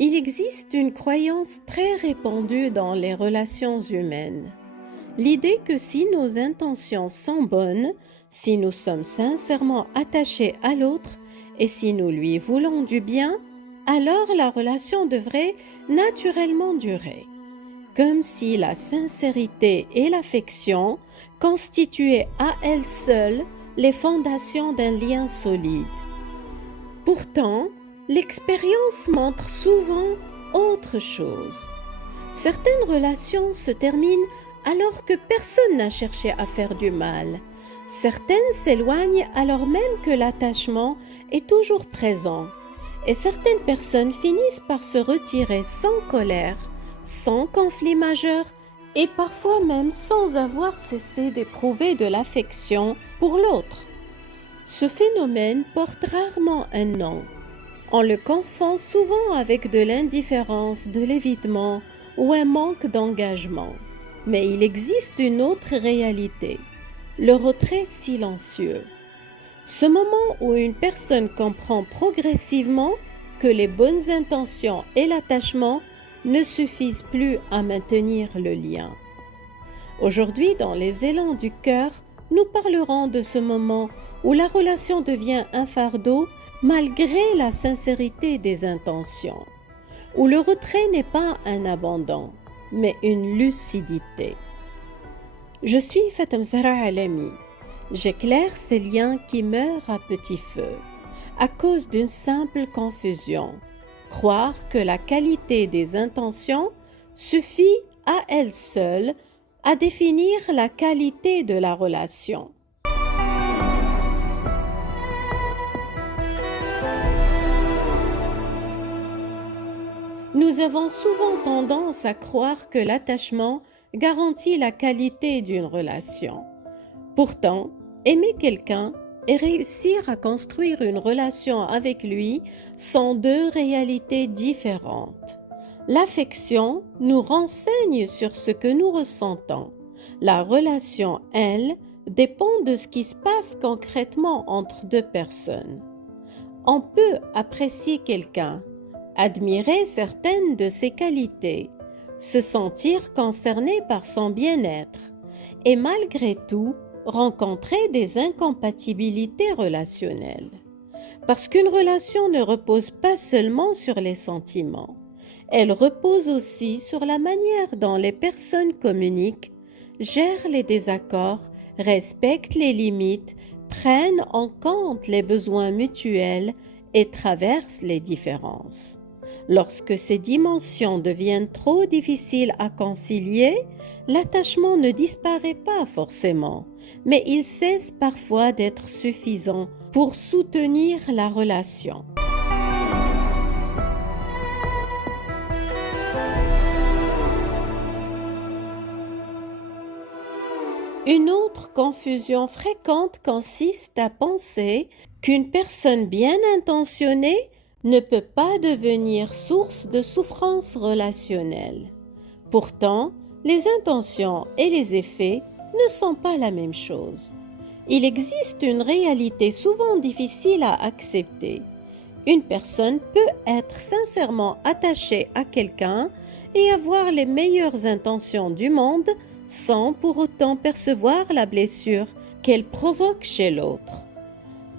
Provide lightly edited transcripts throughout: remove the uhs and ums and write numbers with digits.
Il existe une croyance très répandue dans les relations humaines. L'idée que si nos intentions sont bonnes, si nous sommes sincèrement attachés à l'autre et si nous lui voulons du bien, alors la relation devrait naturellement durer. Comme si la sincérité et l'affection constituaient à elles seules les fondations d'un lien solide. Pourtant, l'expérience montre souvent autre chose. Certaines relations se terminent alors que personne n'a cherché à faire du mal. Certaines s'éloignent alors même que l'attachement est toujours présent. Et certaines personnes finissent par se retirer sans colère, sans conflit majeur et parfois même sans avoir cessé d'éprouver de l'affection pour l'autre. Ce phénomène porte rarement un nom. On le confond souvent avec de l'indifférence, de l'évitement ou un manque d'engagement. Mais il existe une autre réalité, le retrait silencieux. Ce moment où une personne comprend progressivement que les bonnes intentions et l'attachement ne suffisent plus à maintenir le lien. Aujourd'hui, dans les élans du cœur, nous parlerons de ce moment où la relation devient un fardeau malgré la sincérité des intentions, où le retrait n'est pas un abandon, mais une lucidité. Je suis Fatem Zahra Alami. J'éclaire ces liens qui meurent à petit feu, à cause d'une simple confusion. Croire que la qualité des intentions suffit à elle seule à définir la qualité de la relation. Nous avons souvent tendance à croire que l'attachement garantit la qualité d'une relation. Pourtant, aimer quelqu'un et réussir à construire une relation avec lui sont deux réalités différentes. L'affection nous renseigne sur ce que nous ressentons. La relation, elle, dépend de ce qui se passe concrètement entre deux personnes. On peut apprécier quelqu'un, admirer certaines de ses qualités, se sentir concerné par son bien-être et malgré tout rencontrer des incompatibilités relationnelles. Parce qu'une relation ne repose pas seulement sur les sentiments, elle repose aussi sur la manière dont les personnes communiquent, gèrent les désaccords, respectent les limites, prennent en compte les besoins mutuels et traversent les différences. Lorsque ces dimensions deviennent trop difficiles à concilier, l'attachement ne disparaît pas forcément, mais il cesse parfois d'être suffisant pour soutenir la relation. Une autre confusion fréquente consiste à penser qu'une personne bien intentionnée ne peut pas devenir source de souffrance relationnelle. Pourtant, les intentions et les effets ne sont pas la même chose. Il existe une réalité souvent difficile à accepter. Une personne peut être sincèrement attachée à quelqu'un et avoir les meilleures intentions du monde sans pour autant percevoir la blessure qu'elle provoque chez l'autre.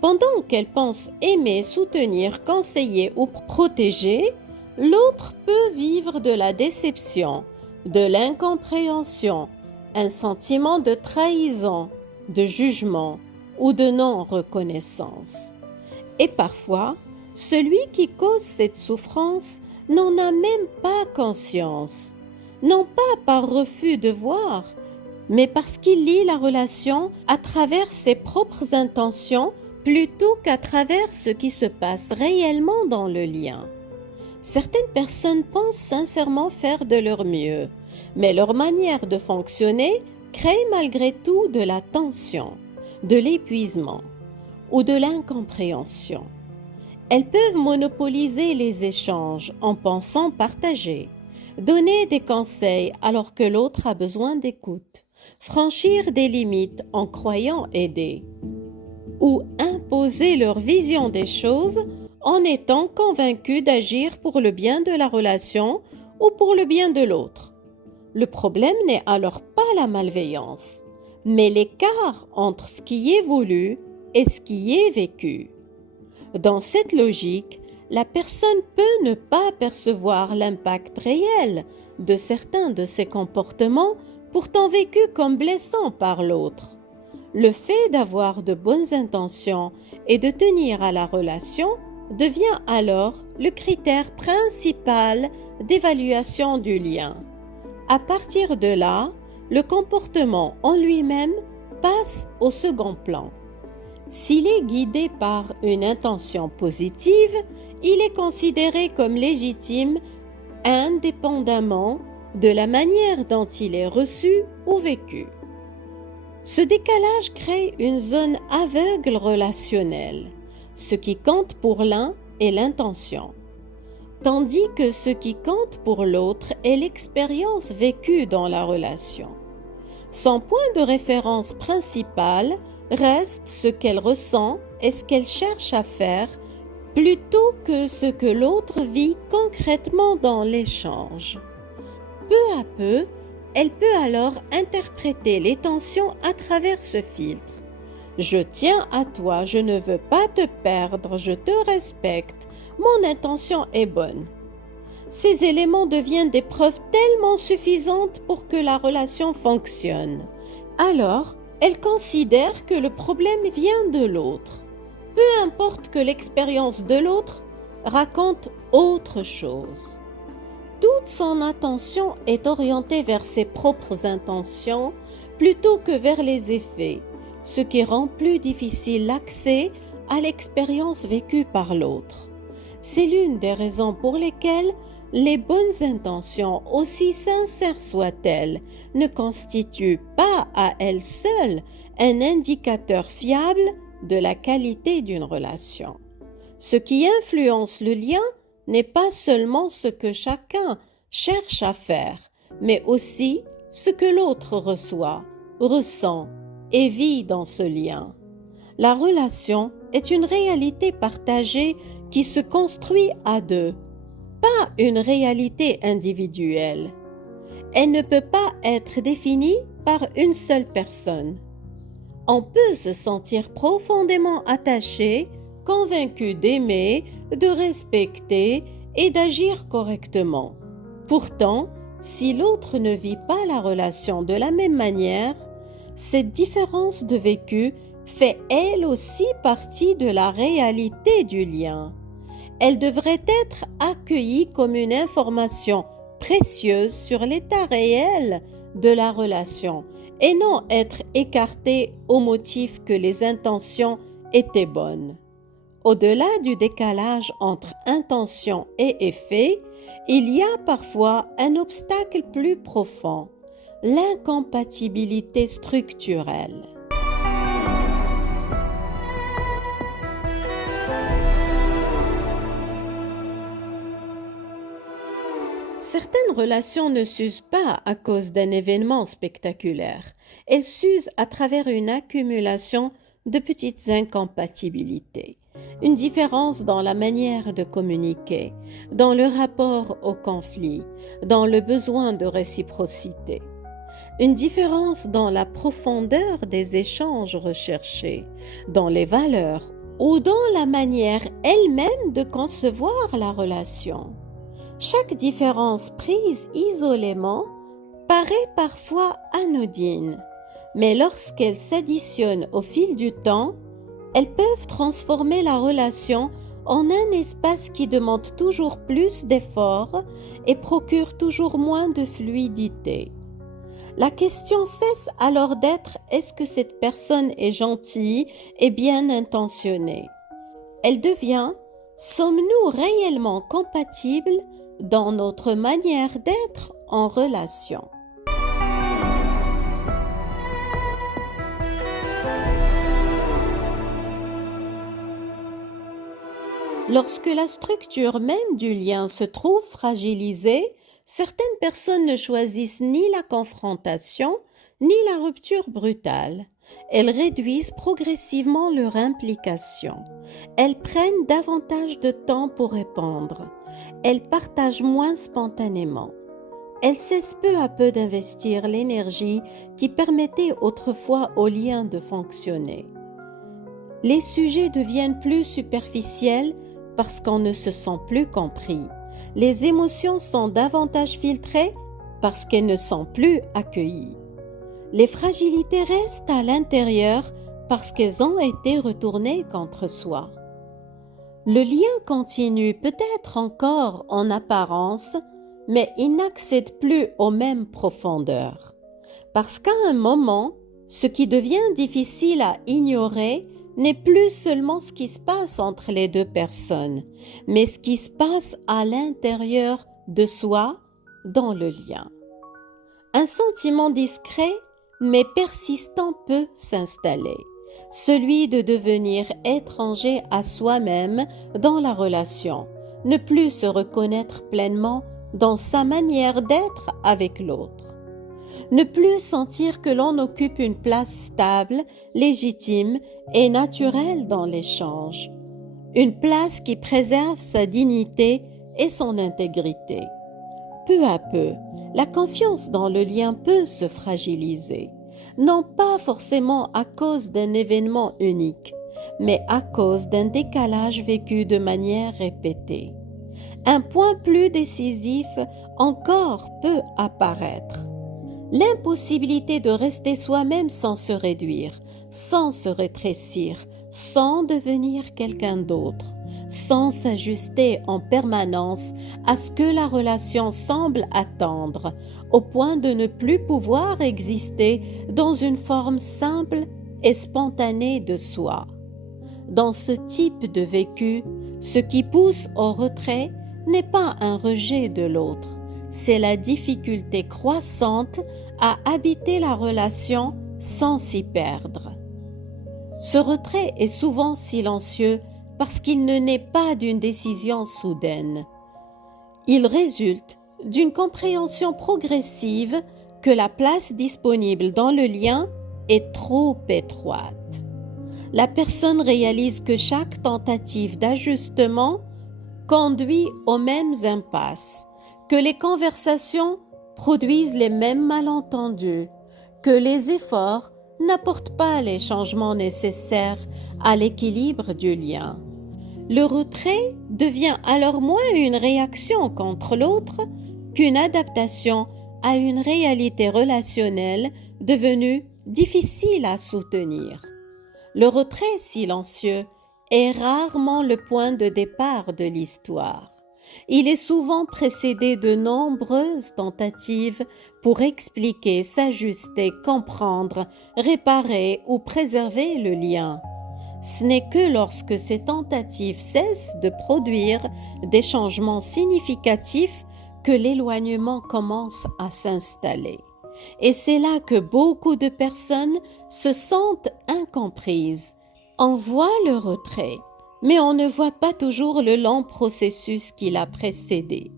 Pendant qu'elle pense aimer, soutenir, conseiller ou protéger, l'autre peut vivre de la déception, de l'incompréhension, un sentiment de trahison, de jugement ou de non-reconnaissance. Et parfois, celui qui cause cette souffrance n'en a même pas conscience, non pas par refus de voir, mais parce qu'il lie la relation à travers ses propres intentions plutôt qu'à travers ce qui se passe réellement dans le lien. Certaines personnes pensent sincèrement faire de leur mieux, mais leur manière de fonctionner crée malgré tout de la tension, de l'épuisement ou de l'incompréhension. Elles peuvent monopoliser les échanges en pensant partager, donner des conseils alors que l'autre a besoin d'écoute, franchir des limites en croyant aider, ou imposer leur vision des choses en étant convaincu d'agir pour le bien de la relation ou pour le bien de l'autre. Le problème n'est alors pas la malveillance, mais l'écart entre ce qui est voulu et ce qui est vécu. Dans cette logique, la personne peut ne pas percevoir l'impact réel de certains de ses comportements pourtant vécus comme blessants par l'autre. Le fait d'avoir de bonnes intentions et de tenir à la relation devient alors le critère principal d'évaluation du lien. À partir de là, le comportement en lui-même passe au second plan. S'il est guidé par une intention positive, il est considéré comme légitime indépendamment de la manière dont il est reçu ou vécu. Ce décalage crée une zone aveugle relationnelle. Ce qui compte pour l'un est l'intention, tandis que ce qui compte pour l'autre est l'expérience vécue dans la relation. Son point de référence principal reste ce qu'elle ressent et ce qu'elle cherche à faire plutôt que ce que l'autre vit concrètement dans l'échange. Peu à peu, elle peut alors interpréter les tensions à travers ce filtre. Je tiens à toi, je ne veux pas te perdre, je te respecte, mon intention est bonne. Ces éléments deviennent des preuves tellement suffisantes pour que la relation fonctionne. Alors, elle considère que le problème vient de l'autre. Peu importe que l'expérience de l'autre raconte autre chose. Toute son attention est orientée vers ses propres intentions plutôt que vers les effets, ce qui rend plus difficile l'accès à l'expérience vécue par l'autre. C'est l'une des raisons pour lesquelles les bonnes intentions, aussi sincères soient-elles, ne constituent pas à elles seules un indicateur fiable de la qualité d'une relation. Ce qui influence le lien n'est pas seulement ce que chacun cherche à faire, mais aussi ce que l'autre reçoit, ressent et vit dans ce lien. La relation est une réalité partagée qui se construit à deux, pas une réalité individuelle. Elle ne peut pas être définie par une seule personne. On peut se sentir profondément attaché, convaincu d'aimer, de respecter et d'agir correctement. Pourtant, si l'autre ne vit pas la relation de la même manière, cette différence de vécu fait elle aussi partie de la réalité du lien. Elle devrait être accueillie comme une information précieuse sur l'état réel de la relation et non être écartée au motif que les intentions étaient bonnes. Au-delà du décalage entre intention et effet, il y a parfois un obstacle plus profond, l'incompatibilité structurelle. Certaines relations ne s'usent pas à cause d'un événement spectaculaire. Elles s'usent à travers une accumulation de petites incompatibilités. Une différence dans la manière de communiquer, dans le rapport au conflit, dans le besoin de réciprocité. Une différence dans la profondeur des échanges recherchés, dans les valeurs ou dans la manière elle-même de concevoir la relation. Chaque différence prise isolément paraît parfois anodine, mais lorsqu'elles s'additionnent au fil du temps, elles peuvent transformer la relation en un espace qui demande toujours plus d'efforts et procure toujours moins de fluidité. La question cesse alors d'être « est-ce que cette personne est gentille et bien intentionnée ?» Elle devient « sommes-nous réellement compatibles dans notre manière d'être en relation ?» Lorsque la structure même du lien se trouve fragilisée, certaines personnes ne choisissent ni la confrontation ni la rupture brutale. Elles réduisent progressivement leur implication. Elles prennent davantage de temps pour répondre. Elles partagent moins spontanément. Elles cessent peu à peu d'investir l'énergie qui permettait autrefois aux liens de fonctionner. Les sujets deviennent plus superficiels parce qu'on ne se sent plus compris. Les émotions sont davantage filtrées parce qu'elles ne sont plus accueillies. Les fragilités restent à l'intérieur parce qu'elles ont été retournées contre soi. Le lien continue peut-être encore en apparence, mais il n'accède plus aux mêmes profondeurs. Parce qu'à un moment, ce qui devient difficile à ignorer n'est plus seulement ce qui se passe entre les deux personnes, mais ce qui se passe à l'intérieur de soi dans le lien. Un sentiment discret mais persistant peut s'installer, celui de devenir étranger à soi-même dans la relation, ne plus se reconnaître pleinement dans sa manière d'être avec l'autre, ne plus sentir que l'on occupe une place stable, légitime et naturelle dans l'échange, une place qui préserve sa dignité et son intégrité. Peu à peu, la confiance dans le lien peut se fragiliser, non pas forcément à cause d'un événement unique, mais à cause d'un décalage vécu de manière répétée. Un point plus décisif encore peut apparaître. L'impossibilité de rester soi-même sans se réduire, sans se rétrécir, sans devenir quelqu'un d'autre, sans s'ajuster en permanence à ce que la relation semble attendre, au point de ne plus pouvoir exister dans une forme simple et spontanée de soi. Dans ce type de vécu, ce qui pousse au retrait n'est pas un rejet de l'autre, c'est la difficulté croissante à habiter la relation sans s'y perdre. Ce retrait est souvent silencieux parce qu'il ne naît pas d'une décision soudaine. Il résulte d'une compréhension progressive que la place disponible dans le lien est trop étroite. La personne réalise que chaque tentative d'ajustement conduit aux mêmes impasses, que les conversations produisent les mêmes malentendus, que les efforts n'apportent pas les changements nécessaires à l'équilibre du lien. Le retrait devient alors moins une réaction contre l'autre qu'une adaptation à une réalité relationnelle devenue difficile à soutenir. Le retrait silencieux est rarement le point de départ de l'histoire. Il est souvent précédé de nombreuses tentatives pour expliquer, s'ajuster, comprendre, réparer ou préserver le lien. Ce n'est que lorsque ces tentatives cessent de produire des changements significatifs que l'éloignement commence à s'installer. Et c'est là que beaucoup de personnes se sentent incomprises. On voit le retrait, mais on ne voit pas toujours le long processus qui l'a précédé.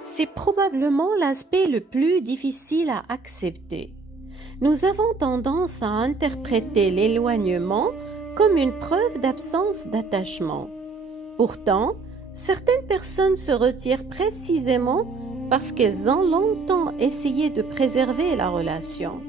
C'est probablement l'aspect le plus difficile à accepter. Nous avons tendance à interpréter l'éloignement comme une preuve d'absence d'attachement. Pourtant, certaines personnes se retirent précisément parce qu'elles ont longtemps essayé de préserver la relation.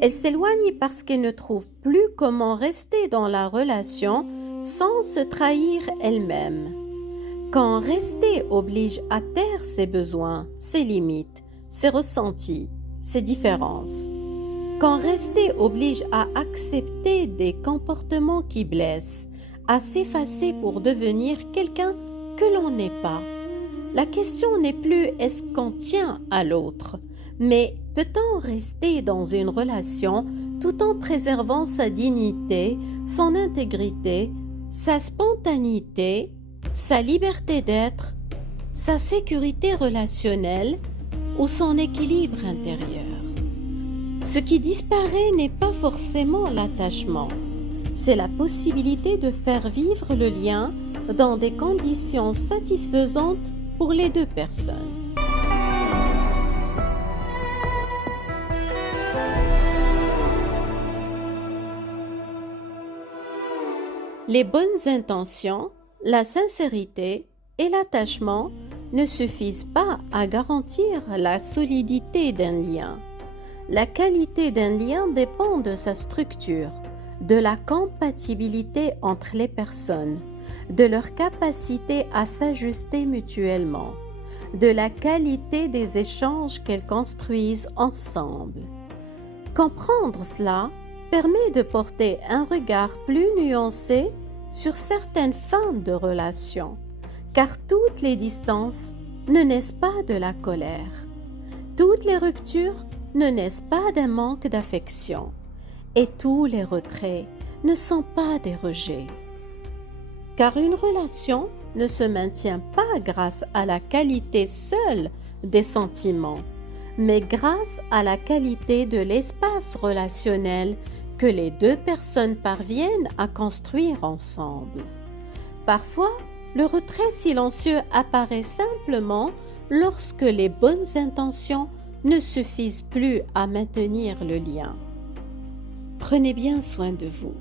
Elles s'éloignent parce qu'elles ne trouvent plus comment rester dans la relation sans se trahir elles-mêmes. Quand rester oblige à taire ses besoins, ses limites, ses ressentis, ses différences. Quand rester oblige à accepter des comportements qui blessent, à s'effacer pour devenir quelqu'un que l'on n'est pas. La question n'est plus est-ce qu'on tient à l'autre, mais peut-on rester dans une relation tout en préservant sa dignité, son intégrité, sa spontanéité, sa liberté d'être, sa sécurité relationnelle ou son équilibre intérieur. Ce qui disparaît n'est pas forcément l'attachement, c'est la possibilité de faire vivre le lien dans des conditions satisfaisantes pour les deux personnes. Les bonnes intentions, la sincérité et l'attachement ne suffisent pas à garantir la solidité d'un lien. La qualité d'un lien dépend de sa structure, de la compatibilité entre les personnes, de leur capacité à s'ajuster mutuellement, de la qualité des échanges qu'elles construisent ensemble. Comprendre cela permet de porter un regard plus nuancé sur certaines fins de relations, car toutes les distances ne naissent pas de la colère. Toutes les ruptures ne naissent pas d'un manque d'affection, et tous les retraits ne sont pas des rejets. Car une relation ne se maintient pas grâce à la qualité seule des sentiments, mais grâce à la qualité de l'espace relationnel que les deux personnes parviennent à construire ensemble. Parfois, le retrait silencieux apparaît simplement lorsque les bonnes intentions ne suffisent plus à maintenir le lien. Prenez bien soin de vous.